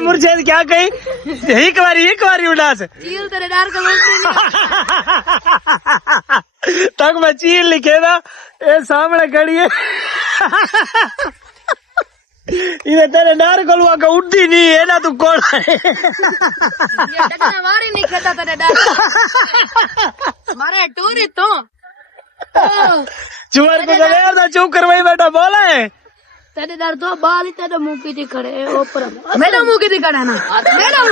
मुर्शेद क्या कही एक बारी उड़ास चील तेरे डर का तक मैं चील लिखे ना ये सामने खड़ी है इधर तेरे डर को लुआ का उड़ती नहीं है ना तू कौन है वारी नहीं खाता तेरे डर मारे टूरी तो चुवर को गलेर था चुप कर वही बेटा बोला है तेरे डर तो बाल ही तेरे मुंह की खड़े ऊपर मेरा मुंह की खड़ा ना मेरा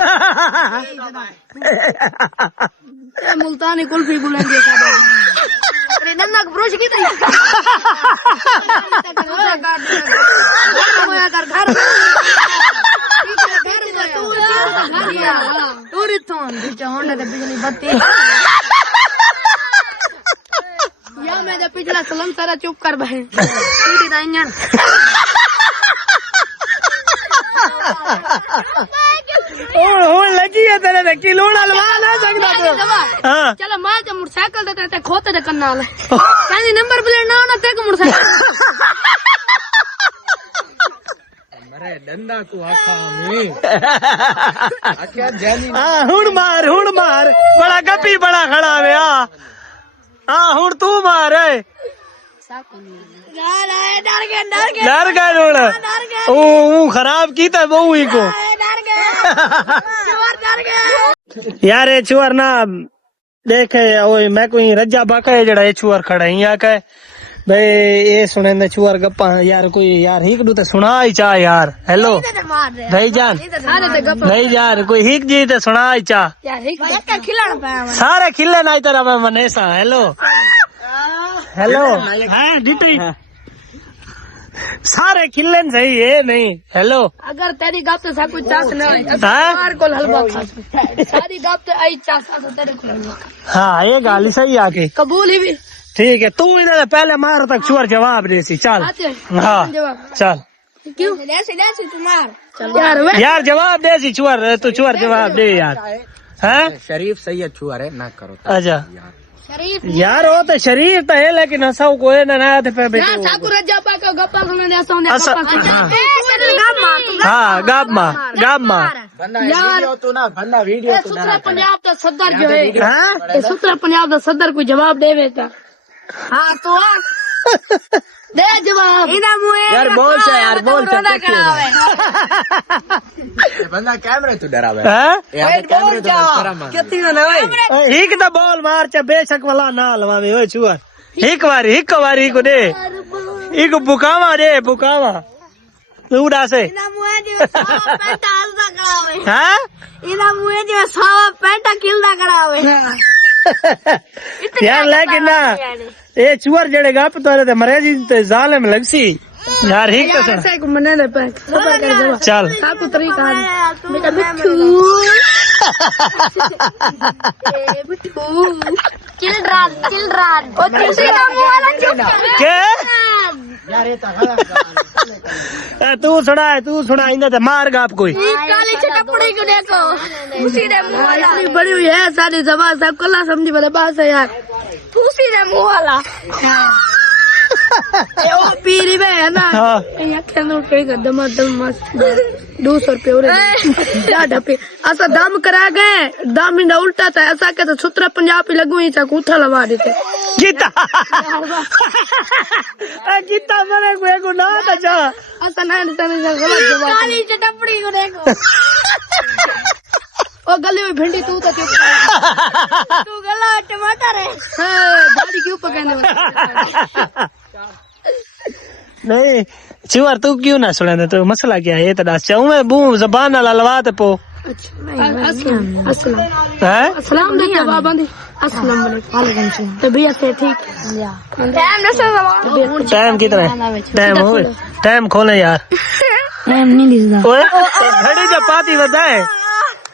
मुल्तानी कुल्फी बुलेंगे अरे नन्ना ब्रोश की तरी बिजली बत्ती या मैं जब पिछला सलम सारा चुप कर बहन लगी है तेरे नक्की लूण हलवा ना सकता तो हाँ चलो मैं जब मोटरसाइकिल देते ते खोते दे करना वाला कहनी नंबर प्लेट ना होना ते मोटरसाइकिल मरे डंडा को आखा में आख्या जानी हाँ हुण मार बड़ा गप्पी बड़ा खड़ा वे हाँ हुण तू मार डर गए रोड ओ खराब की था बहू ही को यार ये चुअर ना देखे ओ मैं कोई रजा बाका है जड़ा ये चुअर खड़ा है यहाँ का भाई ये सुने ने चुअर गप्पा यार कोई यार हिक दू तो सुना ही चाह यार हेलो भाई जान कोई हिक जी तो सुना ही चाह सारे खिले ना तेरा मैं मनेसा हेलो हाँ डीटी सारे खिले सही है नहीं हेलो अगर तेरी गप तो सब कुछ चास ना को हलवा खा सारी गप तो आई चास तो तेरे को हाँ ये गाली सही आके कबूल ही भी ठीक है तू इन्हें पहले मार तक चुअर जवाब दे सी चल हाँ चल क्यों तुम्हार यार जवाब दे सी चुअर तू चुअर जवाब दे यार है शरीफ सही है छुआ रे ना करो अच्छा यार वो तो शरीर तो है लेकिन हंसा को ना पे हाँ गाबमा बंदा वीडियो पंजाब का सदर जो है सूत्रा पंजाब का सदर को जवाब देवे हाँ तो दे जवाब यार बोल से बंदा कैमरे तू डरावे कैमरे तो कितनी ना भाई एक तो बॉल मार चा बेशक वाला ना लवावे ओए चुअर एक बारी को दे एक बुकावा तू डासे हाँ यार लेकिन ना ये चुअर जड़े गप तो मरे जी जाले में लगसी यार ठीक तो चल तू सुना इंदा मार गाप कोई बड़ी हुई है सारी जबान सब कला समझी मेरे पास है यार तुसी ने मुंह वाला ओ पीरी में है ना ये खेलो के दम मस्त 200 रुपए और डाडा पे ऐसा दम करा गए दम इंदा उल्टा था ऐसा के तो सूत्रा पंजाबी लगू ही चाकू उठा लगा देते गीता मेरे को ना था ऐसा ना गलत जवाब काली चटपड़ी को देखो ओ गले में भिंडी तू तो चुप तू गला टमाटर है दाढ़ी क्यों पकाने नहीं चुअर तू क्यों ना सुना तो मसला क्या है तो दस चाहूँ मैं बू जबान ना ललवा ते पो अस्सलाम वालेकुम तबीयत से ठीक टाइम कितना है टाइम खोले यार टाइम नहीं दिखता घड़ी जब पाती बताए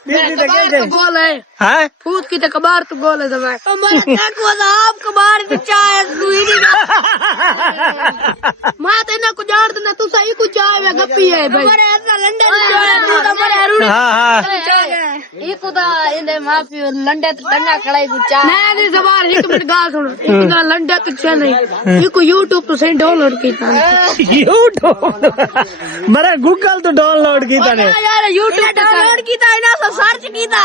गोल है फूट की तो कबार तो गोल है आप कबार चाय मैं तो इन्हें को जान देना तू सही कुछ चाय में गप्पी है भाई हाँ एक उदा इने माफी लंडे तो डंगा खड़ाई को चा मैं दी जबान एक मिनट गाल सुनो एक ना लंडा तो छे नहीं ये को YouTube तो सही डाउनलोड कीता यूट्यूब मरे गूगल तो डाउनलोड कीता ने यार YouTube तो डाउनलोड कीता इना से सर्च कीता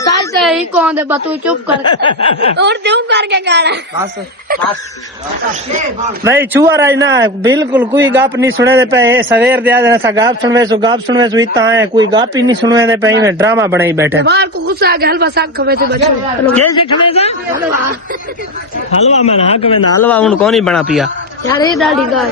सर्च ही कौन दे बतू चुप कर और चुप करके गाना बस बस नहीं छुआ रही ना बिल्कुल कोई गप नहीं सुने दे पे सवेर दे आदे सा गप सुनवे सु इतना है कोई गप ही नहीं सुनवे दे पे में ड्रामा बनाई बैठे बाहर को गुस्सा आ गया हलवा साग खवे थे बच्चे कैसे खवेगा हलवा में ना हक में ना हलवा उन कौन ही बना पिया यार ये दाढ़ी गाय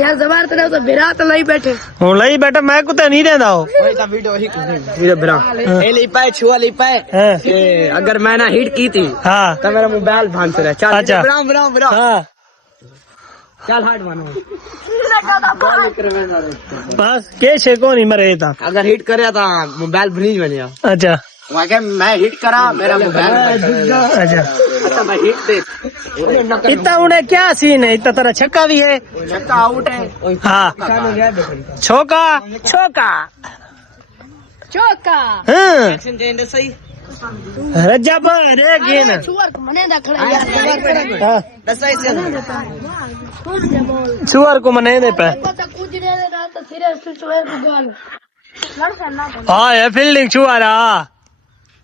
यार जबार तरह तो बिरात लाई बैठे हूं लई बैठा मैं कुते नहीं देंदा हो कोई सा वीडियो ही वीडियो बना ए ली पाए छुआ ली पाए हैं अगर मैं ना हिट की थी हां तो मेरा मोबाइल भान से चल अच्छा। बना हां चल हार्ड मानो बस कैसे कौन ही मरे था अगर हिट करे तो मोबाइल भनीज बन गया अच्छा वहाँ के मैं हिट करा मेरा मोबाइल अच्छा अच्छा मैं हिट दे इतना उन्हें क्या सीन है इतना तेरा छक्का भी है छक्का आउट है हाँ छोका छोका चौका हाँ एक्शन चेंज सही रज्जा पर रे गेन छुआर को मने दा खड़ा यार हाँ सही से छुआर को मने दे पे पता कुछ नहीं रहा तो सिरे से चुए को गाल लड़का ना हाँ ये फील्डिंग छुआरा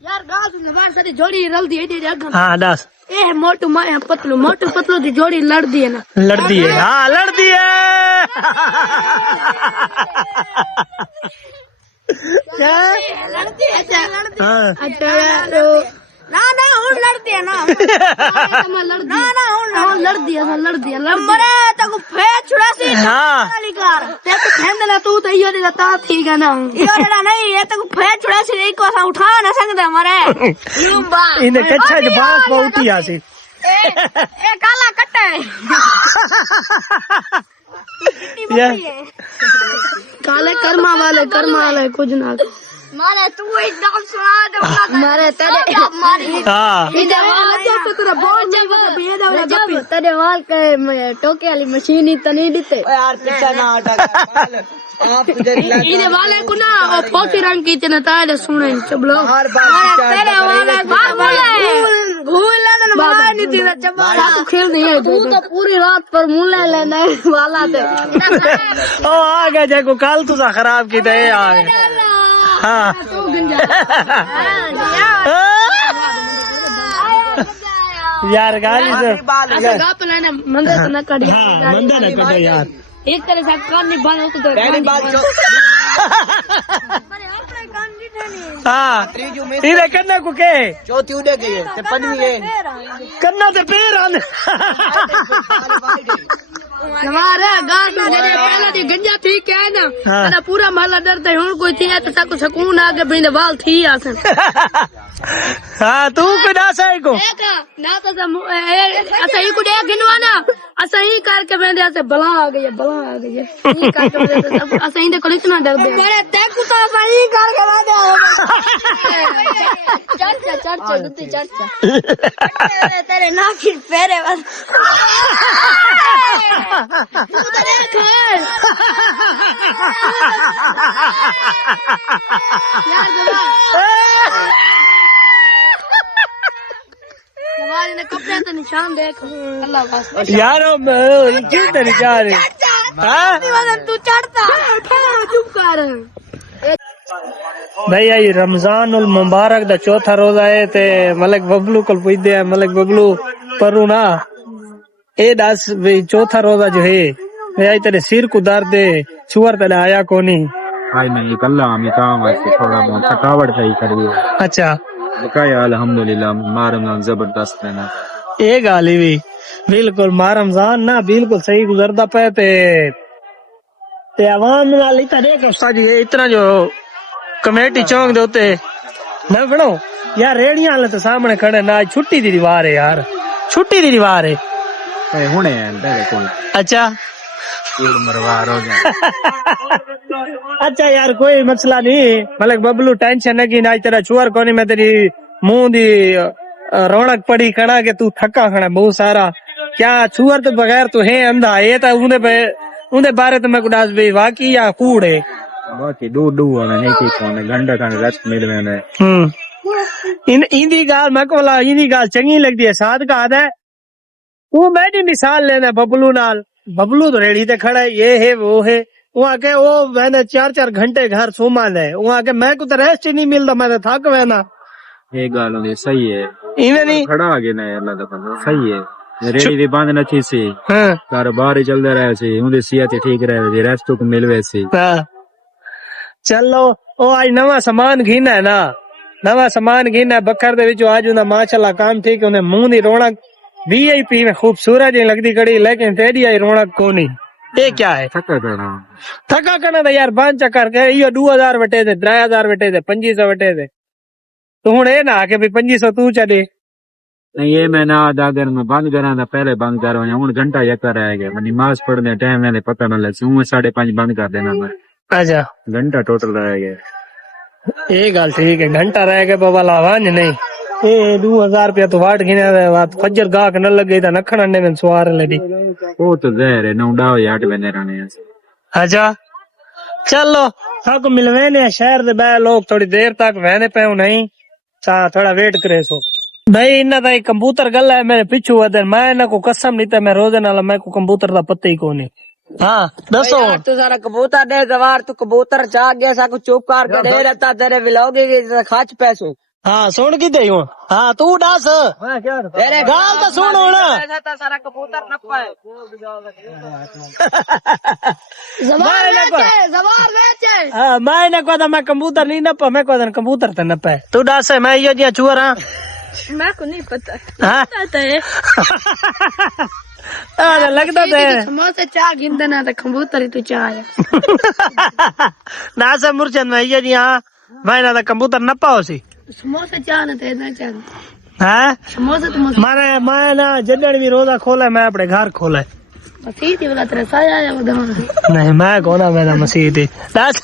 यार गाल से बाहर सारी जोड़ी रल दी है अगन हाँ दस ए मोटू माया मोटू पतलू की जोड़ी लड़ दी है ना लड़ती है हाँ लड़ती है क्या हाँ अच्छा यार ना और लड़ती है ना ना लड़ दिया मरे तक फेर छुड़ा सी हाँ कार ते तो खेंद ना तू तो यो दे ता ठीक है ना यो रे नहीं ये तक फेर छुड़ा सी एक को सा उठा ना सकदा मरे युबा इन्हें कच्चा बांस में उठी आसी ए काला कट्टा है काले कर्मा वाले कुछ ना मारे तू एकदम सुना दे मारे तेरे हाँ तेरा बहुत जब तेरे वाल के टोके वाली मशीन ही तो नहीं देते यार पीछे ना हटा आप इने वाले को ना और फोटी रंग की तना ताले सुने चबलो हर बार तेरे वाले घूल लेना मार नहीं तेरा चबला तू खेल नहीं है तू तो पूरी रात पर मुल्ला लेना वाला थे ओ आ गया जको कल तुझा खराब की थे आ गया हाँ तू गंजा यार गाली से ऐसा गाप लेना मंदिर न कट हाँ मंदा न कटो यार एक तरह से कान नहीं बंद होता तो पहली बात जो हाँ इधर कन्ना को के चौथी उड़े गई है ते पंजवी है कन्ना ते पैर आने हमारे गांव में जब पहला दी गंजा थी क्या है ना हाँ। मेरा पूरा महल्ला डरता है हूं कोई थी तो सबको सुकून आ के बिंदे वाल थी आसन हाँ तू को ना सही को ना तो ऐसा ही कुछ गिनवा ना ऐसा ही करके मैंने ऐसे बला आ गई है ये करके ऐसा ही देखो इतना डर दे मेरे तेको तो ऐसा ही करके मैंने चर्चा दुती चर्चा तेरे नाक की फेरे बस हमारे ने कपड़े तो निशान देख अल्लाह बस यार किस तरह जा रहे तू चढ़ता चुप कर भाई आई रमजान उल मुबारक दा चौथा रोजा है ते मलक बबलू कल पुछदे है मलक बबलू परू ना ए दस भाई चौथा रोजा जो है वे आई तेरे सिर को दर्द है छुअर तेरे आया कोनी भाई नहीं कल हम काम है थोड़ा बहुत थकावट सही करी अच्छा है अल्हम्दुलिल्लाह मारम जबरदस्त है ना ये गाली भी बिल्कुल मां रमजान ना बिल्कुल सही गुजरदा पे ते आवाम नाल इतना देख उस्ताद जी इतना जो कमेटी चौक दे उते न बनो यार रेड़ियां वाले तो सामने खड़े ना छुट्टी दी दीवार है यार छुट्टी दी दीवार है हुने तेरे को अच्छा ईद मरवार हो गया अच्छा यार कोई मसला नहीं मलक बबलू टेंशन नहीं ना तेरा छुअर कोनी मैं तेरी मुंह दी रौनक पड़ी खड़ा के तू थका खड़ा बहुत सारा क्या छुअर तो बगैर तू है अंधा ये तो उन्हें बारे तो मैं कुछ भाई वाकई या कूड़ है बाकी डू वाला नहीं की कौन गंडा का रस मिल में इंदी गाल मैं को इंदी गाल चंगी लगती है साथ का आदा है तू बैठी मिसाल लेना बबलू नाल बबलू तो रेड़ी ते खड़ा है ये है वो है वहाँ के वो मैंने 4-4 घंटे घर सोमान है वहाँ के मैं को तो रेस्ट ही नहीं मिलता मैं तो थक वैना ये गाल होनी सही है इवें नहीं खड़ा आ गया ना अल्लाह दा बंदा सही है रेडी दी बांध न थी सी हाँ कारोबार ही चलदा रहे सी उनदी सेहत ठीक रहे सी रेस्ट को मिलवे सी हाँ चलो ओ आज नवा सामान घीना है ना नवा सामान घीना बकर दे विचों आज उन्हें माशाल्लाह काम ठीक उन्हें मुंह दी रौनक वीआईपी में खूबसूरत ही लगती कड़ी लेकिन तेरी आई रौनक कोनी ये क्या है थका करना था यार 5 चक्कर के यो 2000 वटे थे 3000 वटे थे 2500 वटे थे तो हुन ए ना के भी 2500 तू चले नहीं ये मैं ना अगर मैं बंद करा था पहले बंद कर हूं घंटा एक रह गया मैं नमाज पढ़ने टाइम मैंने पता न लगे 5:30 बंद कर देना मैं अच्छा घंटा टोटल रह गया ये गल ठीक है घंटा रह गया बाबा लावान नहीं ये 2000 रुपया तो वाट गिने बात फजर गाहक न लगे था नखण अंडे में सवार लेडी वो तो जहर है 9:08 बजे रहने अच्छा चलो सब मिलवे ने शहर दे बे लोग थोड़ी देर तक वहने पे नहीं चा थोड़ा वेट करे सो भाई इन्ना ता कंप्यूटर गल है मेरे पिछू वदन मैं इन्ना को कसम नहीं था मैं रोज नाल मैं को कंप्यूटर दा पता ही कोनी हाँ दसो तू सारा कबूतर दे जवार तू कबूतर चाह गया सा चुप कर दे रहता तेरे व्लॉग खर्च पैसों हाँ सुन की दे हाँ तू दस तेरे गाल तो सुन होना सारा कबूतर नपा है हाँ मैं ना कहता मैं कंप्यूटर नहीं नपा मैं कहता कंप्यूतर तो नपा तू दस है मैं ये चूर हाँ मैं को नहीं पता हाँ पता है लगता है समोसे चाह गिनते ना तो कबूतर ही तो चाह है दस है मुर्शद मैं ये जी हाँ मैं ना तो कंप्यूतर नपा हो सी समोसे चाह ना थे ना चाह हाँ समोसे तो मैं ना जडन भी रोजा खोला मैं अपने घर खोला मसीह थी बोला तेरा साया आया वो दमा नहीं मैं कौन मेरा मसीह थी दस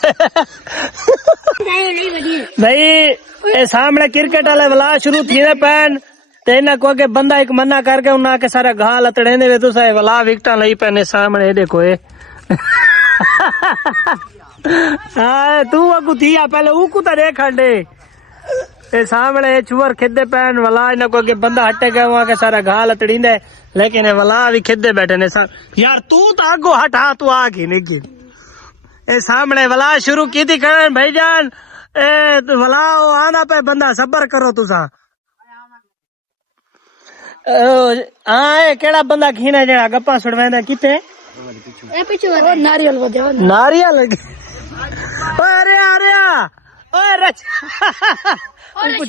भाई ये सामने क्रिकेट वाले वाला शुरू थी ना पैन तेना को के बंदा एक मना करके उन्ना के सारा घाल अतड़े ने वे तो सारे वाला विकटा लई पैने सामने देखो ये हाँ तू अगू थिया पहले ऊकू तो देख खंडे ए सामने चूर खिदे पैन वाला इना को के बंदा हटे गया वहां के सारा घाल अतड़ींदे लेकिन ये वाला भी खिदे बैठे ने यार तू तो आगो हटा तू आ की नहीं ए सामने वाला शुरू की थी करन भाईजान ए वाला आना पे बंदा सबर करो तुसा हाँ केड़ा बंदा खीना जरा गप्पा सुनवांदा किथे ए पीछे नारियल बजाओ नारियल अरे अरे ओए रच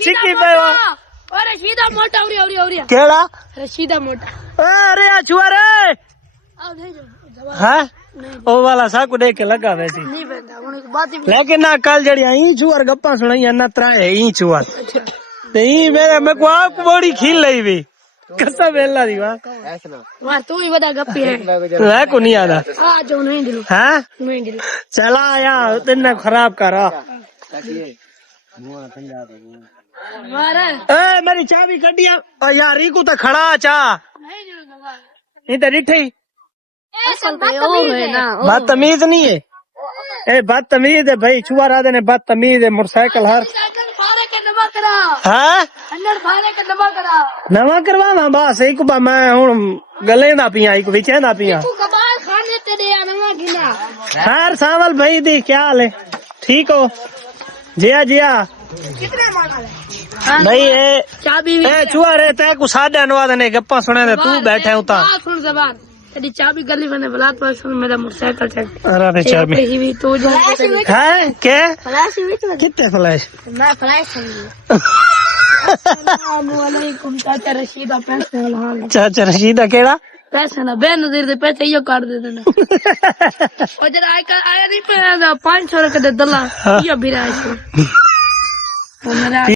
चिक्की पे और रशीदा मोटा औरी केड़ा रशीदा मोटा अरे छुआरे हाँ ओ वाला साकू देख के लगा वैसी नहीं बंदा उन बात ही लेकिन ना कल जड़ी ई छुआर गप्पा सुनाई ना त्रा है ई छुआर ते ई मेरे को आप बड़ी खील लई भी कसम अल्लाह दी वाह तू ही बड़ा गप्पी है मैं को नहीं आता आ जाओ नहीं दिलो हाँ नहीं दिलो चला आया तेने खराब करा मारा ए मेरी चाबी कड्डिया ओ यार रीकू तो खड़ा चा नहीं दिलो दवा ये तो रिठे असल पे ओ है ना बदतमीज नहीं है ए बदतमीज है भाई छुआरा देने बदतमीज है मोटरसाइकिल हर साइकिल फाड़े के नवा करा हाँ अंदर फाड़े के नवा करा नवा करवा बस एक बा मैं हुन गले ना पिया एक विचे ना पिया तू कबाल खाने ते दे नवा गिना खैर सावल भाई दी क्या हाल है ठीक हो जिया जिया कितने मांगा ले भाई ए चाबी ए छुआरे ते को 9:30 देने गप्पा सुने दे तू बैठे उता सुन जबान तेरी चाबी गली मैंने बुला तो सुन मेरा मोटरसाइकिल चेक अरे चाबी ही भी तो जो है के फ्लैश भी तो कितने फ्लैश मैं फ्लैश समझी अस्सलाम वालेकुम चाचा रशीदा पैसे वाला चाचा रशीदा केड़ा पैसे ना बेनजीर दे पैसे यो काट दे देना और जरा आया नहीं पे 500 रुपए दे दला यो भी रहा है